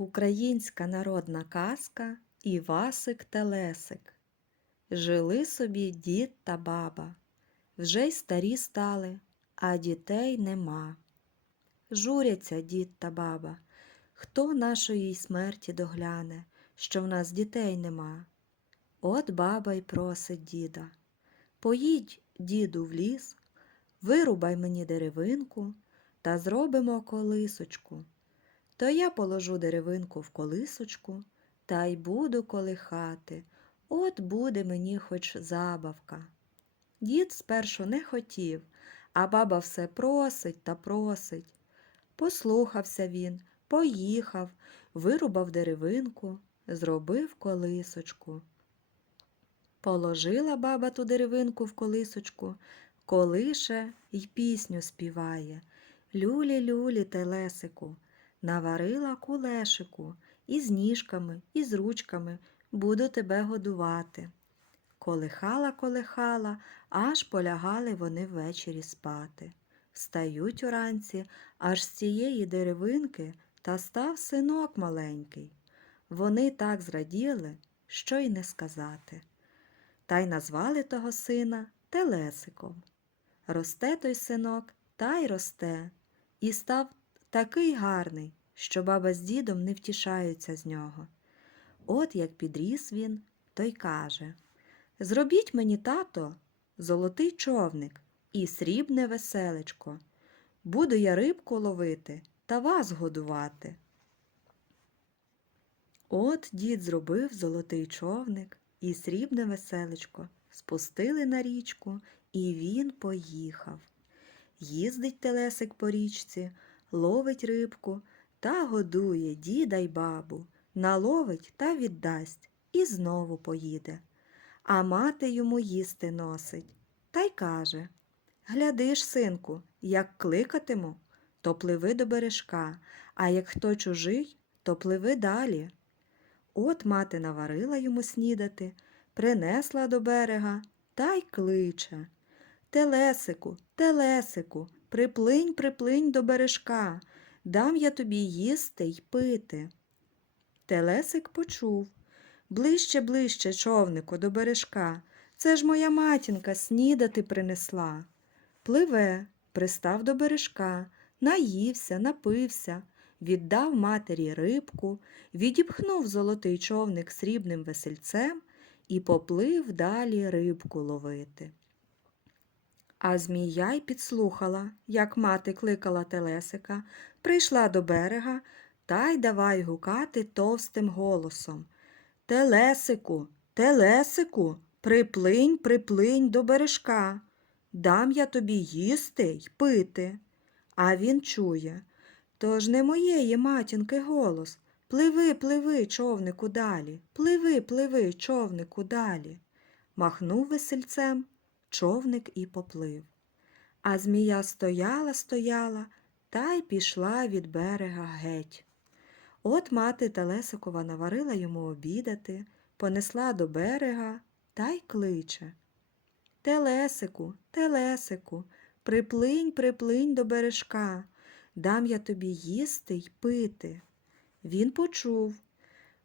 Українська народна казка Івасик та Лесик. Жили собі дід та баба. Вже й старі стали, а дітей нема. Журяться дід та баба. Хто нашої смерті догляне, що в нас дітей нема? От баба й просить діда. Поїдь, діду, в ліс, вирубай мені деревинку та зробимо колисочку. То я положу деревинку в колисочку та й буду колихати. От буде мені хоч забавка. Дід спершу не хотів, а баба все просить та просить. Послухався він, поїхав, вирубав деревинку, зробив колисочку. Положила баба ту деревинку в колисочку, колише й пісню співає. Люлі-люлі телесику, наварила кулешику, із ніжками, і з ручками буду тебе годувати. Колихала, колихала, аж полягали вони ввечері спати. Встають уранці, аж з цієї деревинки та став синок маленький. Вони так зраділи, що й не сказати. Та й назвали того сина Телесиком. Росте той синок, та й росте, і став такий гарний, що баба з дідом не втішаються з нього. От як підріс він, то й каже Зробіть мені, тато, золотий човник і срібне веселечко. Буду я рибку ловити та вас годувати. От дід зробив золотий човник і срібне веселечко, спустили на річку, і він поїхав. Їздить телесик по річці, ловить рибку та годує діда й бабу, наловить та віддасть і знову поїде. А мати йому їсти носить та й каже Глядиш, синку, як кликатиму, то пливи до бережка, а як хто чужий, то пливи далі. От мати наварила йому снідати, принесла до берега та й кличе. Телесику, телесику, приплинь, приплинь до бережка, дам я тобі їсти й пити. Телесик почув. Ближче, ближче, човнику, до бережка. Це ж моя матінка снідати принесла. Пливе, пристав до бережка, наївся, напився, віддав матері рибку, відіпхнув золотий човник срібним весельцем і поплив далі рибку ловити. А змія й підслухала, як мати кликала телесика, прийшла до берега та й давай гукати товстим голосом. Телесику, телесику, приплинь, приплинь до бережка. Дам я тобі їсти й пити. А він чує. Тож не моєї матінки голос. Пливи, пливи, човнику далі, пливи, пливи, човнику далі. Махнув весельцем, човник і поплив. А змія стояла, стояла та й пішла від берега геть. От мати Телесикова наварила йому обідати, понесла до берега та й кличе. Телесику, телесику, приплинь, приплинь до бережка, дам я тобі їсти й пити. Він почув.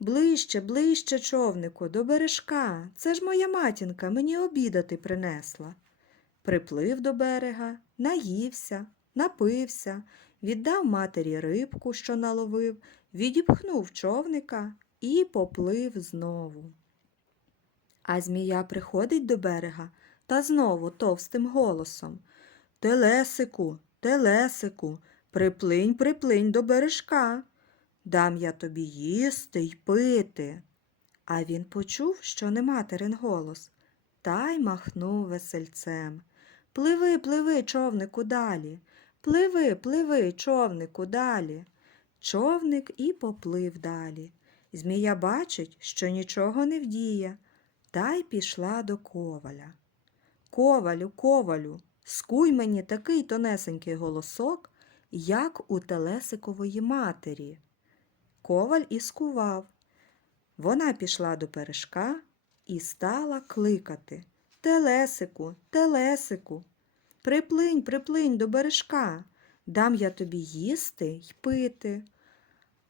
Ближче, ближче, човнику, до бережка. Це ж моя матінка мені обідати принесла. Приплив до берега, наївся, напився, віддав матері рибку, що наловив, відіпхнув човника і поплив знову. А змія приходить до берега та знову товстим голосом. Телесику, телесику, приплинь, приплинь до бережка. Дам я тобі їсти й пити. А він почув, що не материн голос, та й махнув весельцем. Пливи, пливи, човнику далі. Пливи, пливи, човнику далі. Човник і поплив далі. Змія бачить, що нічого не вдіє, та й пішла до коваля. Ковалю, ковалю, скуй мені такий тонесенький голосок, як у Телесикової матері. Коваль і скував. Вона пішла до перешка і стала кликати Телесику, Телесику, приплинь, приплинь до бережка, дам я тобі їсти й пити.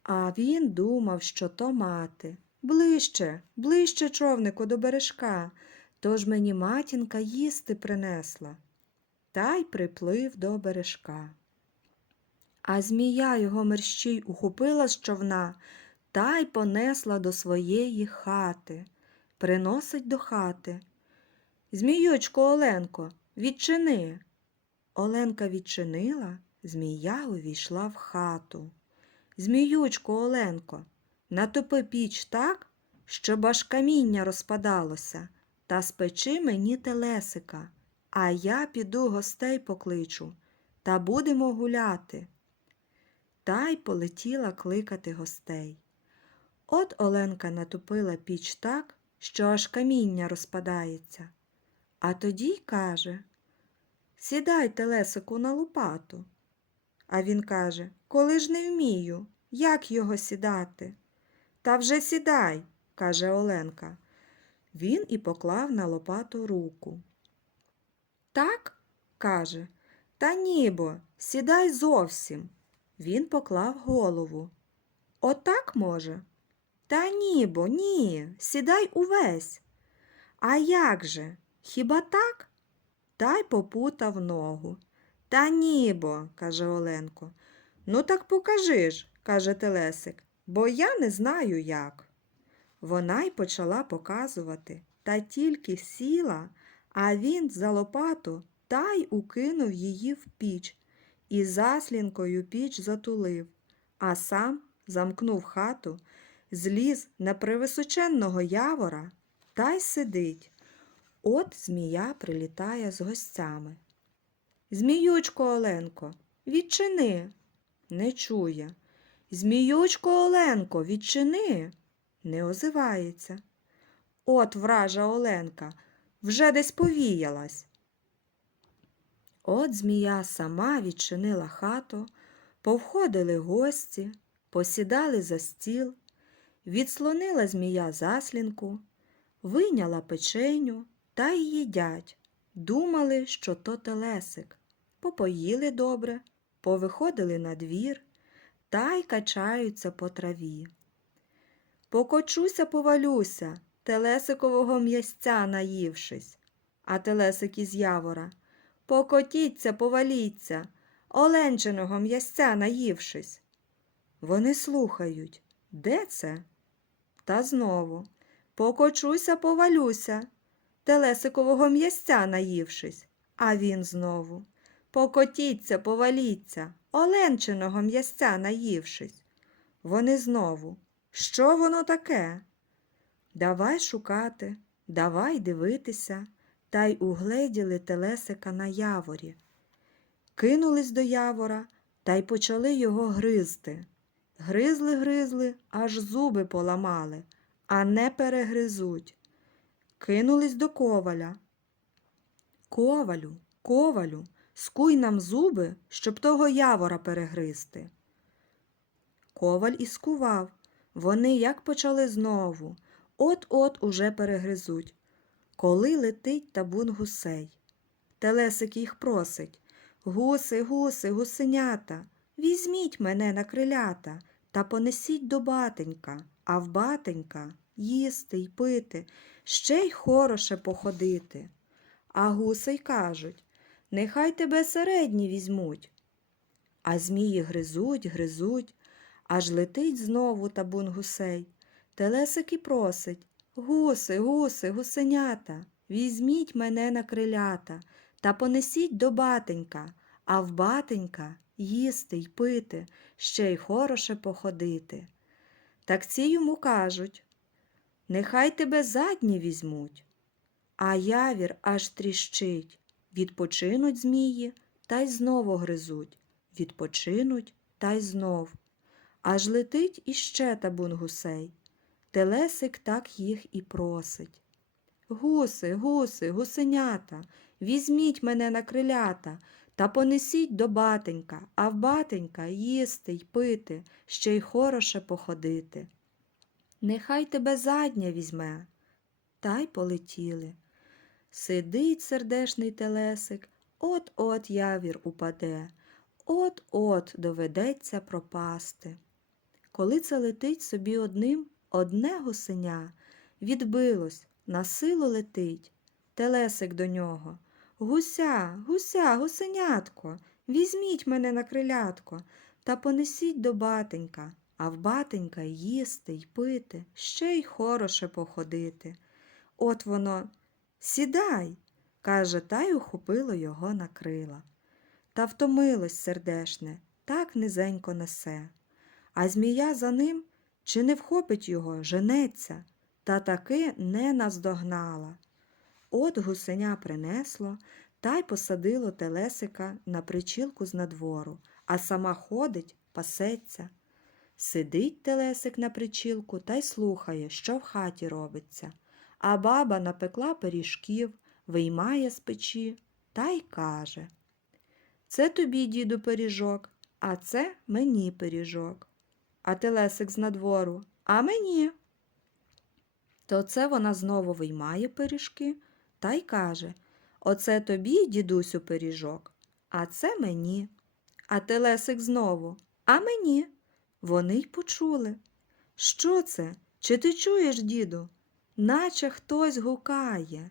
А він думав, що то мати. Ближче, ближче човнику до бережка, тож мені матінка їсти принесла. Та й приплив до бережка. А змія його мерщій ухопила з човна та й понесла до своєї хати. Приносить до хати. Зміючко Оленко, відчини. Оленка відчинила, змія увійшла в хату. Зміючко Оленко, натопи піч так, щоб аж каміння розпадалося, та спечи мені телесика, а я піду гостей покличу, та будемо гуляти. Та й полетіла кликати гостей. От Оленка натопила піч так, що аж каміння розпадається. А тоді й каже Сідай, телесику, на лопату. А він каже Коли ж не вмію, як його сідати? Та вже сідай, каже Оленка. Він і поклав на лопату руку. Так, каже, та нібо, сідай зовсім. Він поклав голову. Отак може? Та нібо, ні, сідай увесь. А як же? Хіба так? Та й попутав ногу. Та нібо, каже Оленко. Ну так покажи ж, каже Телесик, бо я не знаю як. Вона й почала показувати, та тільки сіла, а він за лопату та й укинув її в піч і заслінкою піч затулив, а сам замкнув хату, зліз на превисоченного явора та й сидить. От змія прилітає з гостями. Зміючко Оленко, відчини. Не чує. Зміючко Оленко, відчини. Не озивається. От вража Оленка, вже десь повіялась. От змія сама відчинила хату, повходили гості, посідали за стіл, відслонила змія заслінку, вийняла печеню та й їдять. Думали, що то телесик. Попоїли добре, повиходили на двір та й качаються по траві. Покочуся, повалюся, телесикового м'ясця наївшись, а телесик із явора. Покотіться, поваліться, оленчиного м'ясця наївшись. Вони слухають, де це? Та знову покочуся, повалюся, телесикового м'ясця наївшись, а він знову покотіться, поваліться, оленчиного м'ясця наївшись. Вони знову. Що воно таке? Давай шукати, давай дивитися, та й угледіли телесика на яворі. Кинулись до явора та й почали його гризти. Гризли, гризли, аж зуби поламали, а не перегризуть. Кинулись до коваля. Ковалю, ковалю, скуй нам зуби, щоб того явора перегризти. Коваль і скував. Вони як почали знову, от-от уже перегризуть. Коли летить табун гусей. Телесик їх просить Гуси, гуси, гусенята, візьміть мене на крилята та понесіть до батенька, а в батенька їсти й пити, ще й хороше походити. А гуси й кажуть Нехай тебе середні візьмуть. А змії гризуть, гризуть, аж летить знову табун гусей. Телесик і просить Гуси, гуси, гусенята, візьміть мене на крилята та понесіть до батенька, а в батенька їсти й пити, ще й хороше походити. Так ці йому кажуть Нехай тебе задні візьмуть. А явір аж тріщить. Відпочинуть змії та й знову гризуть, відпочинуть та й знов. Аж летить іще табун гусей. Телесик так їх і просить. Гуси, гуси, гусенята, візьміть мене на крилята та понесіть до батенька, а в батенька їсти й пити, ще й хороше походити. Нехай тебе задня візьме. Та й полетіли. Сидить сердешний телесик, от-от явір упаде, от-от доведеться пропасти. коли це летить собі одним одне гусеня. Відбилось, на силу летить. Телесик до нього. Гуся, гуся, гусенятко, візьміть мене на крилятко та понесіть до батенька, а в батенька їсти й пити, ще й хороше походити. От воно, сідай, каже, та й ухопило його на крила. Та втомилось сердешне, так низенько несе. А змія за ним чи не вхопить його, женеться, та таки не наздогнала. От гусеня принесло та й посадило телесика на причілку з надвору, а сама ходить, пасеться. Сидить телесик на причілку та й слухає, що в хаті робиться. А баба напекла пиріжків, виймає з печі та й каже Це тобі, діду, пиріжок, а це мені пиріжок. А телесик з надвору, а мені. То це вона знову виймає пиріжки та й каже Оце тобі, дідусю, пиріжок, а це мені. А телесик знову, а мені. Вони й почули. Що це? Чи ти чуєш, діду? Наче хтось гукає.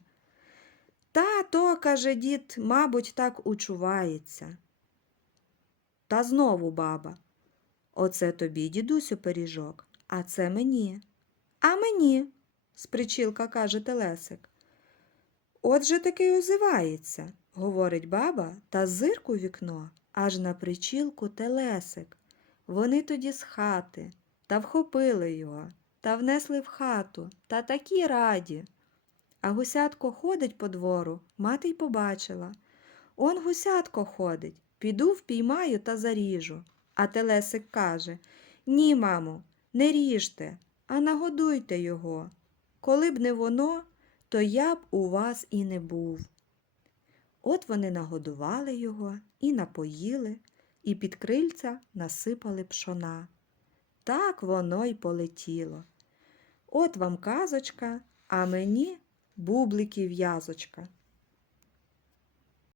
Та то, каже дід, мабуть, так учувається. Та знову баба. Оце тобі, дідусю, пиріжок, а це мені. А мені, з причілка каже Телесик. Отже таки озивається, говорить баба та зирку вікно, аж на причілку Телесик. Вони тоді з хати та вхопили його та внесли в хату та такі раді. А гусятко ходить по двору, мати й побачила. Он гусятко ходить, піду впіймаю та заріжу. А Телесик каже Ні, мамо, не ріжте, а нагодуйте його. Коли б не воно, то я б у вас і не був. От вони нагодували його і напоїли, і під крильця насипали пшона. Так воно й полетіло. От вам казочка, а мені бубликів в'язочка.